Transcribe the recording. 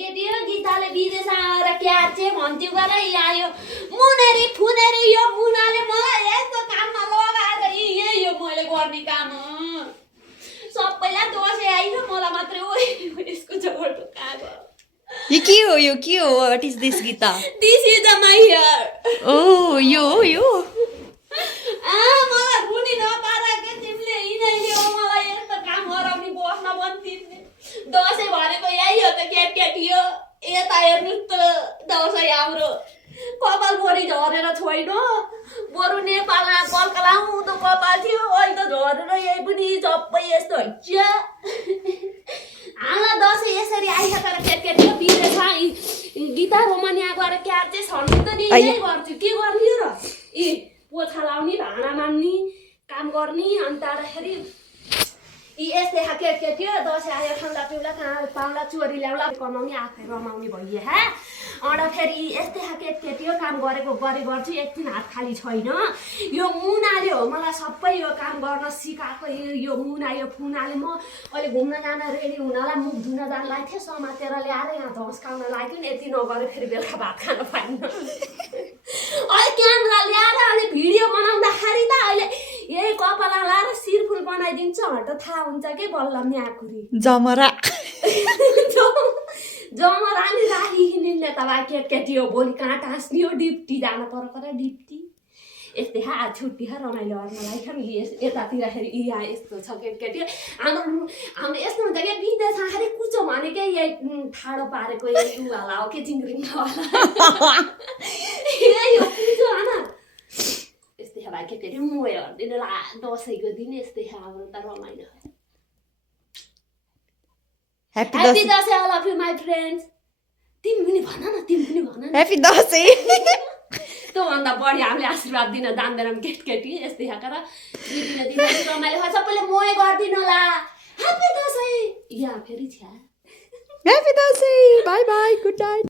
केटी हो गीताले विदेश आएर क्याचे भन्थ्यो गर आयो मुनेरी फुनेरी यो मुनाले मलाई यस्तो काममा लगाएर यो मैले गर्ने काम सबैलाई दोषै आइयो मलाई मात्रै ओ यसको जबरको काम यो के हो what is this Gita this is my hair ओ यो मलाई रुनी नपारा के तिमीले यिनीले मलाई यस्तो काम गराउने बस्न भन्थिन् दसैँ भनेको यही हो त केटी हो यता हेर्नुहोस् त दसैँ हाम्रो कपाल बोरी झरेर छोइन बरु नेपालमा कलकला उँधो कपाल थियो अहिले त झरेर यही पनि सबै यस्तो हुन्छ हामीलाई दसैँ यसरी आइसकेर केटी हो बिर्छ गीता रोमानिया गएर क्यार चाहिँ छन्नु त नि यही गर्छु के गर्ने र पोछा लाउने भाँडा मान्ने काम गर्ने अनि त्यहाँदाखेरि यस्तै केटी हो दसैँ आयो ठन्डा पिउला कहाँ पाउला चोरी ल्याउला कमाउने आफै रमाउने भइयो अन्त फेरि यस्तै केटी हो काम गरेको गर्छु एकदिन हात खाली छैन यो मुनाले हो मलाई सबै यो काम गर्न सिकाएको यो मुना यो फुनाले म अहिले घुम्न जान रेडी हुनलाई मुख धुन जान लाग्थेँ समातेर ल्याएर यहाँ धस्काउन लाग्यो नि यति नगरे फेरि बेलुका भात खान पाइन्न अहिले क्यामेरा ल्याएर अहिले भिडियो बनाउँदाखेरि त अहिले यही कपाल लाएर शिरफुल बनाइदिन्छ हट थाहा हुन्छ के बल्ल म्याकुरी जमरा जमरा नि राखिकिने त बा केटी हो भोलि कहाँ टाँस्ने हो डिप्टी जान पर डिप्टी यस्तै छुट्टी रमाइलो गर्नलाई यतातिरखेरि यहाँ यस्तो छ केटी हाम्रो यस्तो हुन्छ क्या बिदेश खालि कुचो भनेकै यही ठाडो पारेको यही उवाला हो के चिङ्ग्रिङवाला यही हो कुचो होइन यस्तै भाइ केटी म हेर्दिनँ ला दसैँको दिन यस्तै हाम्रो त रमाइलो Happy Dashain all of you my friends. तिमी पनि भन न Happy दसैँ त्यो भन्दा बढी हामीले आशीर्वाद दिन जान्दैनौँ केटी यस्तै खाएर दिन रमाइलो सबैले मोए गरिदिनु होला ह्याप्पी दसैँ यहाँ फेरि छ्या Happy Dashain by by good night